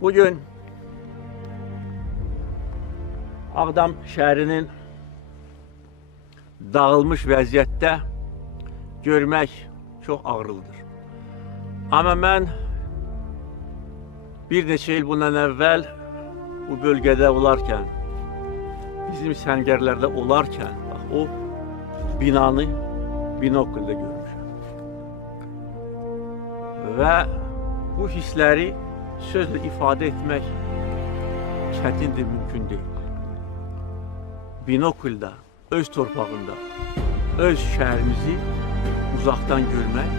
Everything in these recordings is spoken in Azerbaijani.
Bugün Ağdam şehrinin dağılmış vəziyyətdə görmək çox ağrılıdır. Amma mən bir neçə il bundan əvvəl bu bölgədə olarkən, bizim səngərlərdə olarkən, bax, o binanı binokulda görmüşəm. Və bu hissləri sözlə ifadə etmək çətindir, mümkün deyil. Binokulda, öz torpağında, öz şəhərimizi uzaqdan görmək,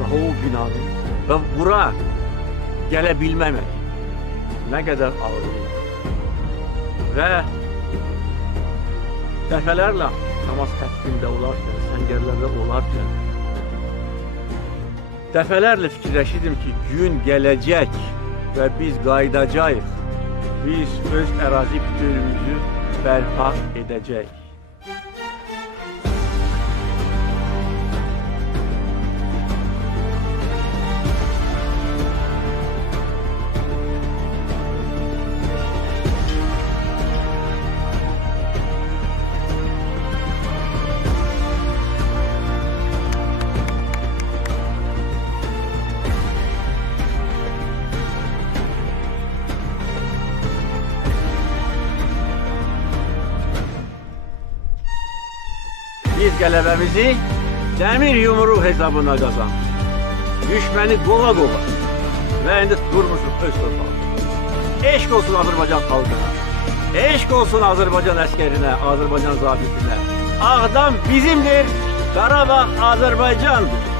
daha o binanı və bura gələ bilməmək nə qədər ağırlıdır. Və dəfələrlə namaz xəttində olarkən, səngərlərdə olarkən dəfələrlə fikirləşirdim ki, gün gələcək və biz qayıdacağıq, biz öz ərazi bütövlüyümüzü bərpa edəcəyik. Biz qələbəmizi dəmir yumruq hesabına qazandık. Düşməni qova-qova və indi durmuşuq öz torpağımızda. Eşq olsun Azərbaycan xalqına, eşq olsun Azərbaycan əskərinə, Azərbaycan zabitinə. Ağdam bizimdir, Qarabağ Azərbaycandır.